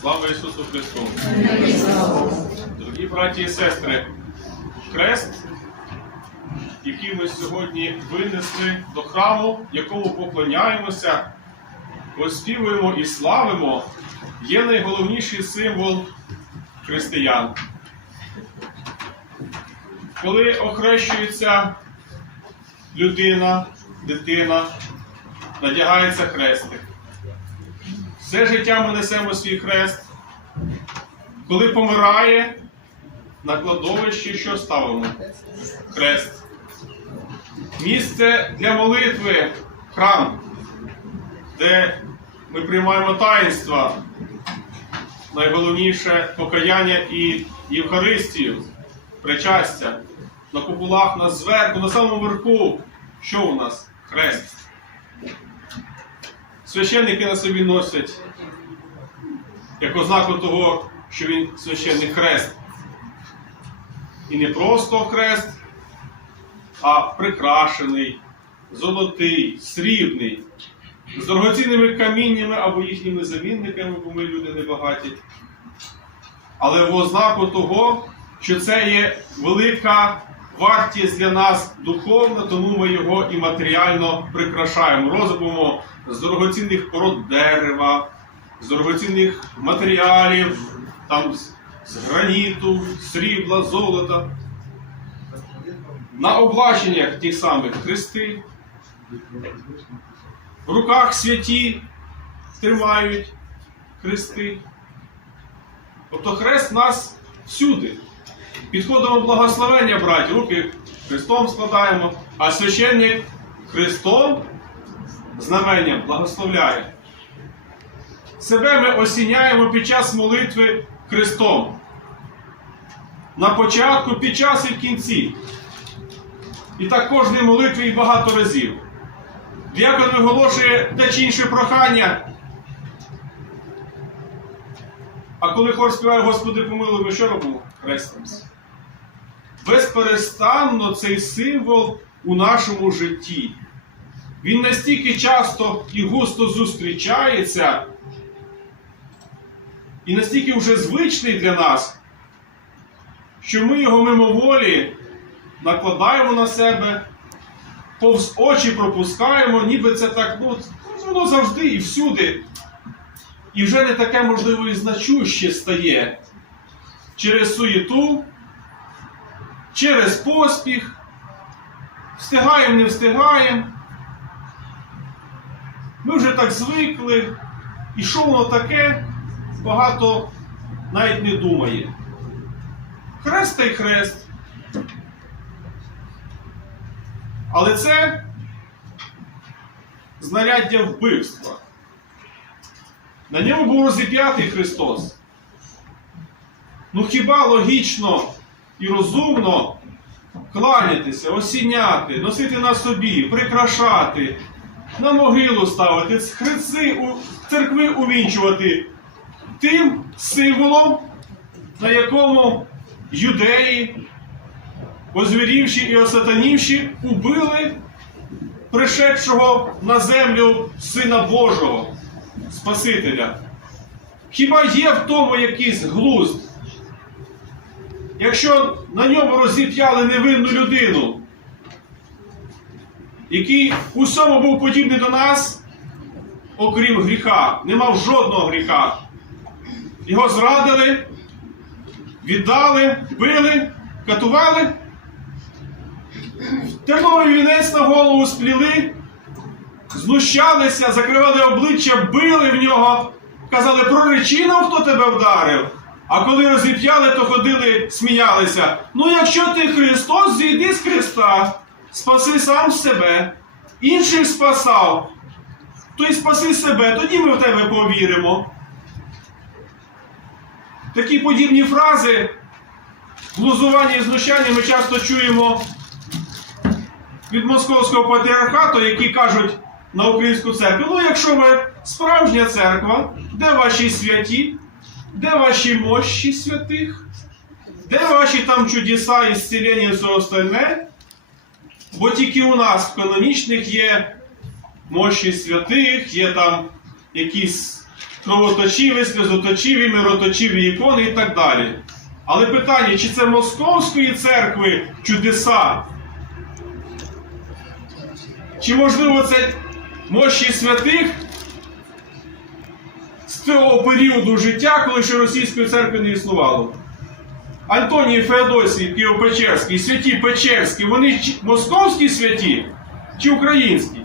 Слава Ісусу Христу! Дорогі браті і сестри, хрест, який ми сьогодні винесли до храму, якому поклоняємося, оспівуємо і славимо, є найголовніший символ християн. Коли охрещується людина, дитина, надягається хрестик. Все життя ми несемо свій хрест. Коли помирає, на кладовищі що ставимо? Хрест. Місце для молитви храм, де ми приймаємо таїнства, найголовніше покаяння і Євхаристію, причастя. На купулах на зверху, на самому верху, що у нас? Хрест. Священники на собі носять як ознаку того, що він священний хрест. І не просто хрест, а прикрашений, золотий, срібний, з дорогоцінними каміннями або їхніми замінниками, бо ми люди не багаті, Але в ознаку того, що це є велика вартість для нас духовна, тому ми його і матеріально прикрашаємо, розробимо з дорогоцінних пород дерева з дорогоцінних матеріалів, там з граніту, срібла, золота. На облаченнях тих самих хрести, в руках святі тримають хрести. Тобто хрест нас всюди. Підходимо благословення брати, руки хрестом складаємо, а священник хрестом знаменням благословляє. Себе ми осіняємо під час молитви Христом. На початку, під час і в кінці. І так кожної молитві і багато разів. Діакон виголошує те чи інше прохання. А коли хор співає, Господи, помилуй, ми що робимо? Хрестимося. Безперестанно цей символ у нашому житті. Він настільки часто і густо зустрічається, і настільки вже звичний для нас, що ми його мимоволі накладаємо на себе, повз очі пропускаємо, ніби це так ну, воно завжди і всюди. І вже не таке можливо і значуще стає через суєту, через поспіх, встигаємо, не встигаємо. Ми вже так звикли, і що воно таке? багато навіть не думає. Хрест та й хрест. Але це знаряддя вбивства. На ньому був розіп'ятий Христос. Ну хіба логічно і розумно кланятися, осіняти, носити на собі, прикрашати, на могилу ставити, хрести церкви увінчувати тим символом, на якому юдеї, озвірівші і осатанівші, убили пришедшого на землю Сина Божого, Спасителя. Хіба є в тому якийсь глузд? Якщо на ньому розіп'яли невинну людину, який усьому був подібний до нас, окрім гріха, не мав жодного гріха. Його зрадили, віддали, били, катували. Терновий вінець на голову спліли, знущалися, закривали обличчя, били в нього, казали, проречи нам, хто тебе вдарив. А коли розіп'яли, то ходили, сміялися. Ну, якщо ти Христос, зійди з Христа, спаси сам себе, інших спасав, то й спаси себе, тоді ми в тебе повіримо. Такі подібні фрази, глузування і знущання ми часто чуємо від московського патріархату, які кажуть на українську церкву: ну, якщо ви справжня церква, де ваші святі, де ваші мощі святих, де ваші там чудеса і зцілення і все остальне? Бо тільки у нас в канонічних є мощі святих, є там якісь кровоточів, і сльозоточів, і мироточів, і ікони, і так далі. Але питання, чи це Московської церкви чудеса? Чи можливо це мощі святих з цього періоду життя, коли ще російської церкви не існувало? Антоній Феодосій Києво-Печерський, святі Печерські, вони московські святі чи українські?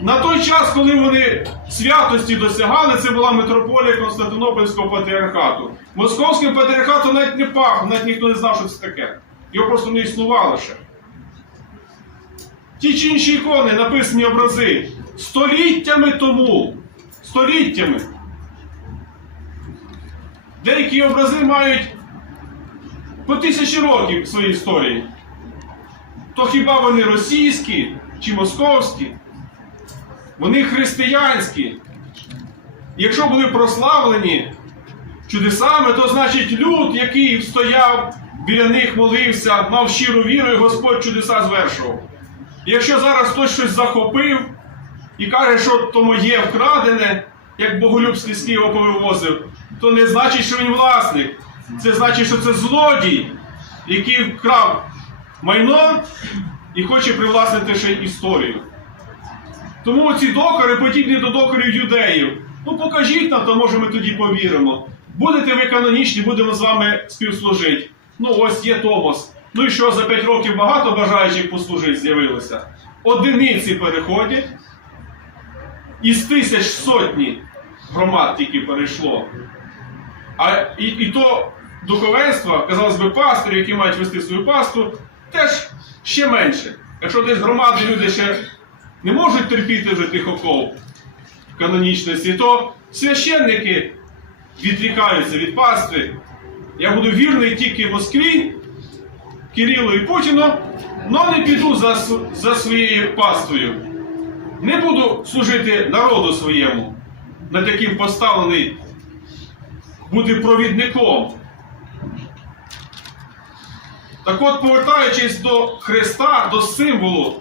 На той час, коли вони святості досягали, це була митрополія Константинопольського патріархату. Московським патріархатом навіть не пахло, навіть ніхто не знав, що це таке. Його просто не існувало ще. Ті чи інші ікони, написані образи, століттями тому, століттями. Деякі образи мають по тисячі років своєї історії. То хіба вони російські чи московські? Вони християнські. Якщо були прославлені чудесами, то значить люд, який стояв біля них, молився, мав щиру віру, і Господь чудеса звершував. І якщо зараз хтось щось захопив і каже, що то моє вкрадене, як Боголюб Слізький його повивозив, то не значить, що він власник. Це значить, що це злодій, який вкрав майно і хоче привласнити ще історію. Тому ці докори подібні до докорів юдеїв. Ну покажіть нам, то може ми тоді повіримо. Будете ви канонічні, будемо з вами співслужити. Ну, ось є Томос. Ну і що за 5 років багато бажаючих послужити з'явилося? Одиниці переходять. Із тисяч сотні громад тільки перейшло. А і, і то духовенство, казалось би, пастори, які мають вести свою пасту, теж ще менше. Якщо десь громади люди ще не можуть терпіти вже тих оков канонічності, то священники відрікаються від пастви. Я буду вірний тільки в Москві, Кирилу і Путіну, але не піду за, за своєю паствою. Не буду служити народу своєму, над яким поставлений бути провідником. Так от, повертаючись до Христа, до символу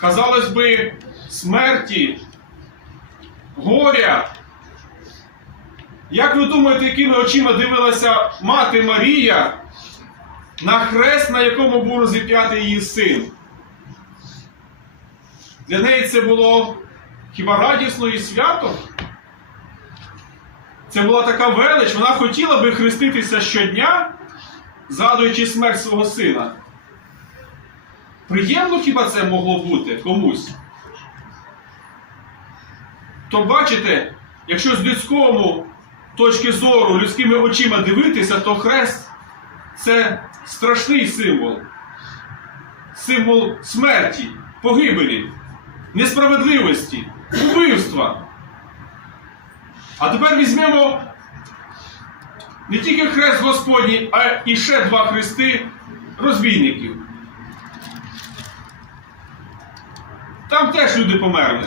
казалось би, смерті, горя. Як ви думаєте, якими очима дивилася мати Марія на хрест, на якому був розіп'ятий її син? Для неї це було хіба радісно і свято? Це була така велич, вона хотіла би хреститися щодня, згадуючи смерть свого сина. Приємно хіба це могло бути комусь? То бачите, якщо з людському точки зору, людськими очима дивитися, то хрест це страшний символ, символ смерті, погибелі, несправедливості, убивства. А тепер візьмемо не тільки хрест Господній, а і ще два хрести розбійників. Там теж люди померли.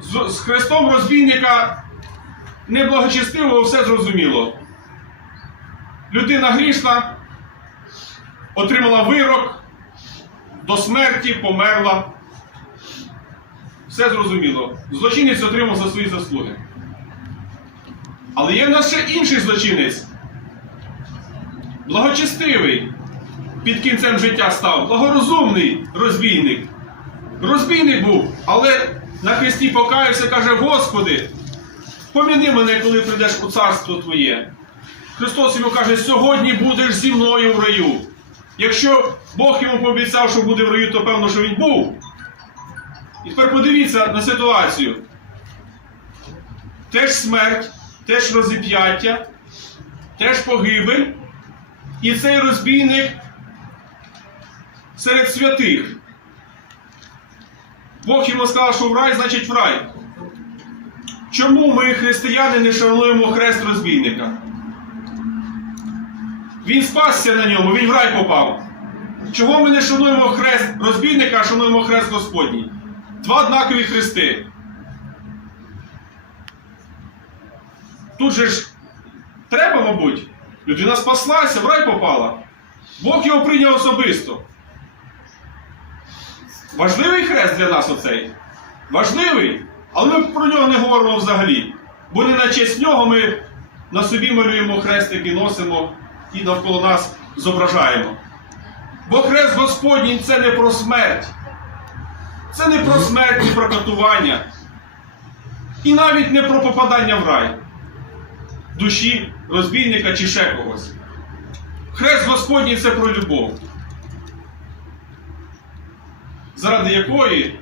З, з хрестом розбійника неблагочестивого все зрозуміло. Людина грішна отримала вирок, до смерті померла. Все зрозуміло. Злочинець отримав за свої заслуги. Але є в нас ще інший злочинець. Благочестивий під кінцем життя став благорозумний розбійник. Розбійник був, але на хресті покаявся, каже, Господи, поміни мене, коли прийдеш у царство Твоє. Христос йому каже, сьогодні будеш зі мною в раю. Якщо Бог йому пообіцяв, що буде в раю, то певно, що він був. І тепер подивіться на ситуацію. Теж смерть, теж розіп'яття, теж погибель. І цей розбійник серед святих. Бог йому сказав, що в рай, значить в рай. Чому ми, християни, не шануємо хрест розбійника? Він спасся на ньому, він в рай попав. Чого ми не шануємо хрест розбійника, а шануємо хрест Господній? Два однакові хрести. Тут же ж треба, мабуть, людина спаслася, в рай попала. Бог його прийняв особисто. Важливий хрест для нас оцей. Важливий, але ми про нього не говоримо взагалі. Бо не на честь нього ми на собі малюємо хрестики, носимо і навколо нас зображаємо. Бо хрест Господній це не про смерть. Це не про смерть, не про катування. І навіть не про попадання в рай, душі, розбійника чи ще когось. Хрест Господній це про любов заради якої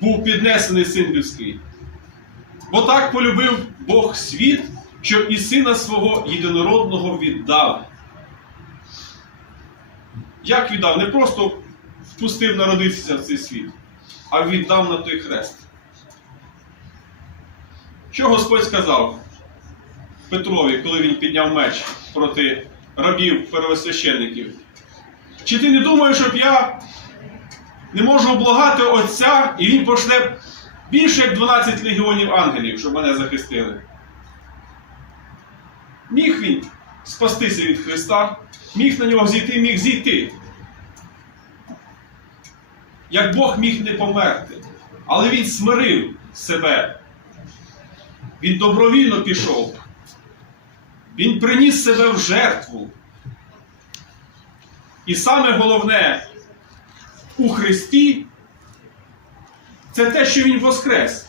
був піднесений син людський. Бо так полюбив Бог світ, що і сина свого єдинородного віддав. Як віддав? Не просто впустив народитися в цей світ, а віддав на той хрест. Що Господь сказав Петрові, коли він підняв меч проти рабів первосвященників? Чи ти не думаєш, щоб я не можу облагати Отця, і Він пошле більше як 12 легіонів ангелів, щоб мене захистили? Міг він спастися від Христа, міг на нього зійти, міг зійти. Як Бог міг не померти, але Він смирив себе. Він добровільно пішов. Він приніс себе в жертву. І саме головне у Христі це те, що Він Воскрес.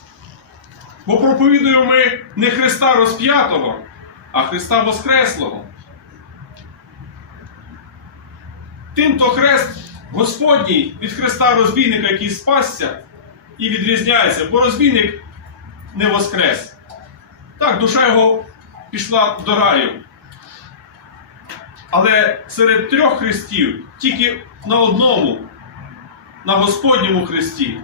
Бо проповідуємо ми не Христа розп'ятого, а Христа Воскреслого. Тим то хрест Господній від Христа розбійника, який спасся і відрізняється, бо розбійник не воскрес. Так, душа його пішла до раю. Але серед трьох хрестів тільки на одному, на Господньому Христі,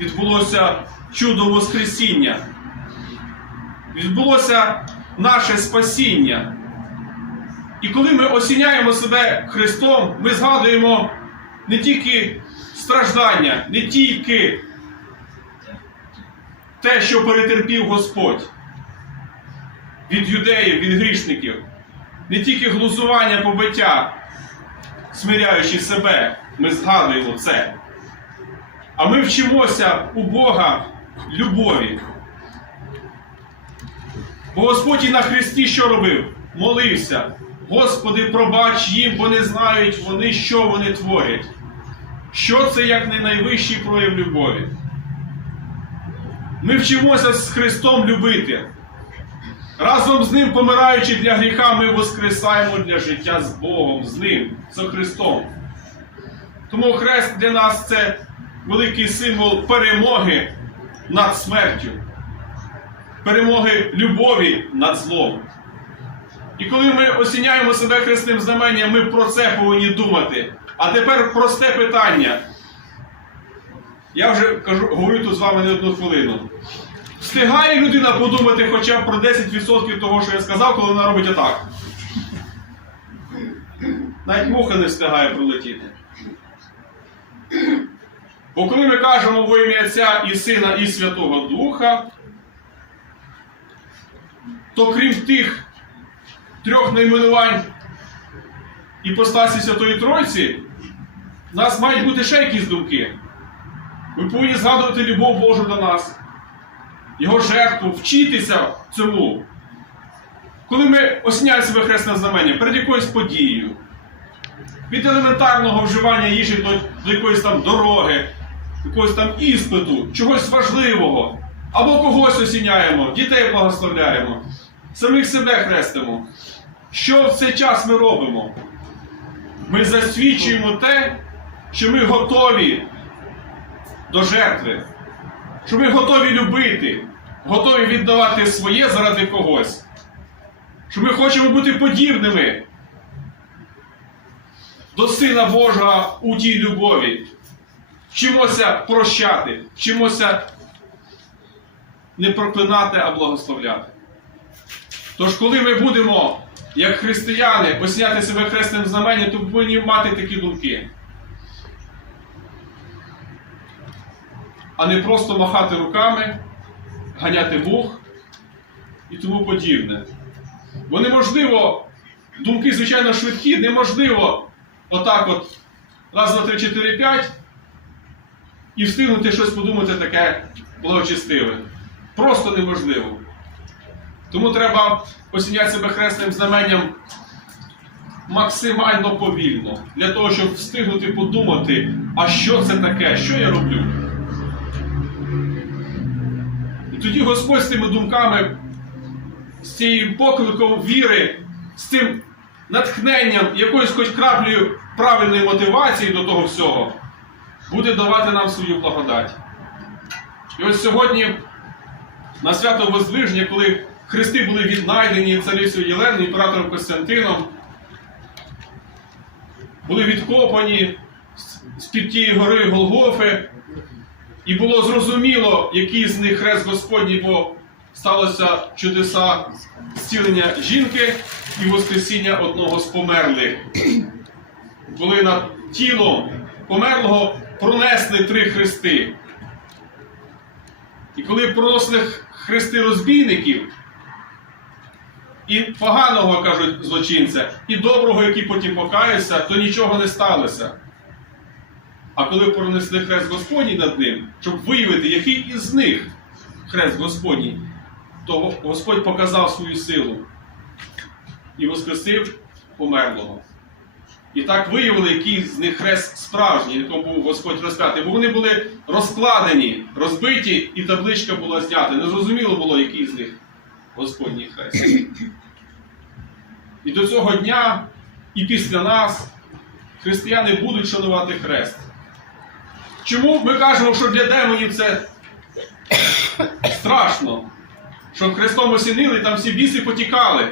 відбулося чудо Воскресіння. Відбулося наше спасіння. І коли ми осіняємо себе Христом, ми згадуємо не тільки страждання, не тільки те, що перетерпів Господь від юдеїв, від грішників не тільки глузування побиття, смиряючи себе, ми згадуємо це. А ми вчимося у Бога любові. Бо Господь і на Христі що робив? Молився. Господи, пробач їм, бо не знають вони, що вони творять. Що це як не найвищий прояв любові? Ми вчимося з Христом любити. Разом з ним, помираючи для гріха, ми воскресаємо для життя з Богом, з Ним, з Христом. Тому Хрест для нас це великий символ перемоги над смертю, перемоги любові над злом. І коли ми осіняємо себе хресним знаменням, ми про це повинні думати. А тепер просте питання. Я вже кажу, говорю тут з вами не одну хвилину. Встигає людина подумати хоча б про 10% того, що я сказав, коли вона робить отак. Навіть муха не встигає прилетіти. Бо коли ми кажемо во ім'я Отця і Сина, і Святого Духа, то крім тих трьох найменувань і іпостасі Святої Тройці, в нас мають бути ще якісь думки. Ми повинні згадувати любов Божу до нас його жертву, вчитися цьому. Коли ми осіняємо себе хресне знамення перед якоюсь подією, від елементарного вживання їжі до, до якоїсь там дороги, якогось там іспиту, чогось важливого, або когось осіняємо, дітей благословляємо, самих себе хрестимо. Що в цей час ми робимо? Ми засвідчуємо те, що ми готові до жертви, що ми готові любити, готові віддавати своє заради когось, що ми хочемо бути подібними до Сина Божого у тій любові. Вчимося прощати, вчимося не проклинати, а благословляти. Тож, коли ми будемо, як християни, посняти себе хресним знаменням, то повинні мати такі думки. А не просто махати руками ганяти мух і тому подібне. Бо неможливо, думки, звичайно, швидкі, неможливо отак от раз, два, три, чотири, п'ять і встигнути щось подумати таке благочестиве. Просто неможливо. Тому треба оціняти себе хресним знаменням максимально повільно, для того, щоб встигнути подумати, а що це таке, що я роблю тоді Господь з тими думками, з цією покликом віри, з цим натхненням, якоюсь хоч краплею правильної мотивації до того всього, буде давати нам свою благодать. І ось сьогодні, на свято Воздвиження, коли хрести були віднайдені царицею Єленою, імператором Костянтином, були відкопані з під тієї гори Голгофи. І було зрозуміло, який з них хрест Господній, бо сталося чудеса зцілення жінки і воскресіння одного з померлих. Коли над тілом померлого пронесли три хрести. І коли проносили хрести розбійників, і поганого кажуть злочинця, і доброго, який потім покаявся, то нічого не сталося. А коли пронесли хрест Господній над ним, щоб виявити, який із них хрест Господній, то Господь показав свою силу і воскресив померлого. І так виявили, який з них хрест справжній, якому був Господь розп'ятий. Бо вони були розкладені, розбиті, і табличка була знята. Не зрозуміло було, який з них Господній хрест. І до цього дня, і після нас християни будуть шанувати хрест. Чому ми кажемо, що для демонів це страшно, що Христом осінили, там всі біси потікали.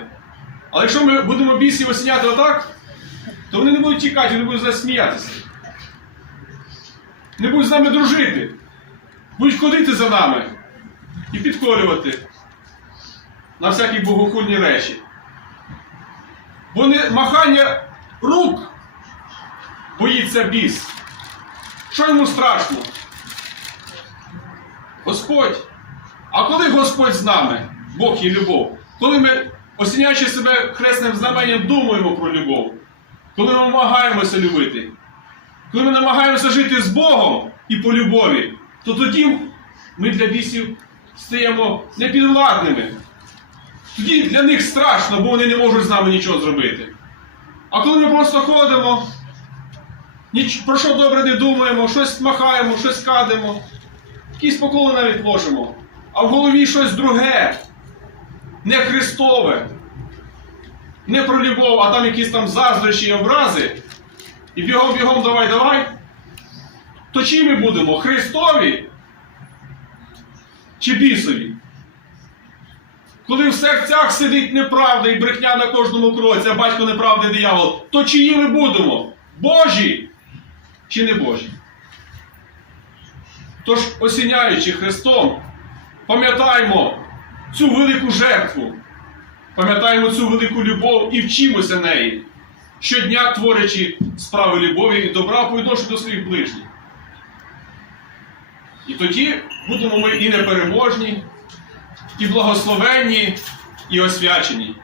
Але якщо ми будемо бісів осіняти отак, то вони не будуть тікати, вони будуть з нас сміятися. Не будуть з нами дружити, будуть ходити за нами і підколювати на всякі богохульні речі. Бо не махання рук боїться біс. Що йому страшно? Господь. А коли Господь з нами, Бог є любов, коли ми, осіняючи себе хресним знаменням, думаємо про любов, коли ми намагаємося любити, коли ми намагаємося жити з Богом і по любові, то тоді ми для бісів стаємо непідвладними. Тоді для них страшно, бо вони не можуть з нами нічого зробити. А коли ми просто ходимо, Ніч, про що добре не думаємо, щось махаємо, щось кадемо, якісь поколи навіть ложимо. А в голові щось друге, не Христове, не про любов, а там якісь там заздрощі і образи. І бігом-бігом давай, давай. То чим ми будемо? Христові чи бісові? Коли в серцях сидить неправда і брехня на кожному кроці, а батько неправди диявол, то чиї ми будемо? Божі! чи не Божі. Тож, осіняючи Христом, пам'ятаємо цю велику жертву, пам'ятаємо цю велику любов і вчимося неї, щодня творячи справи любові і добра по відношенню до своїх ближніх. І тоді будемо ми і непереможні, і благословенні, і освячені.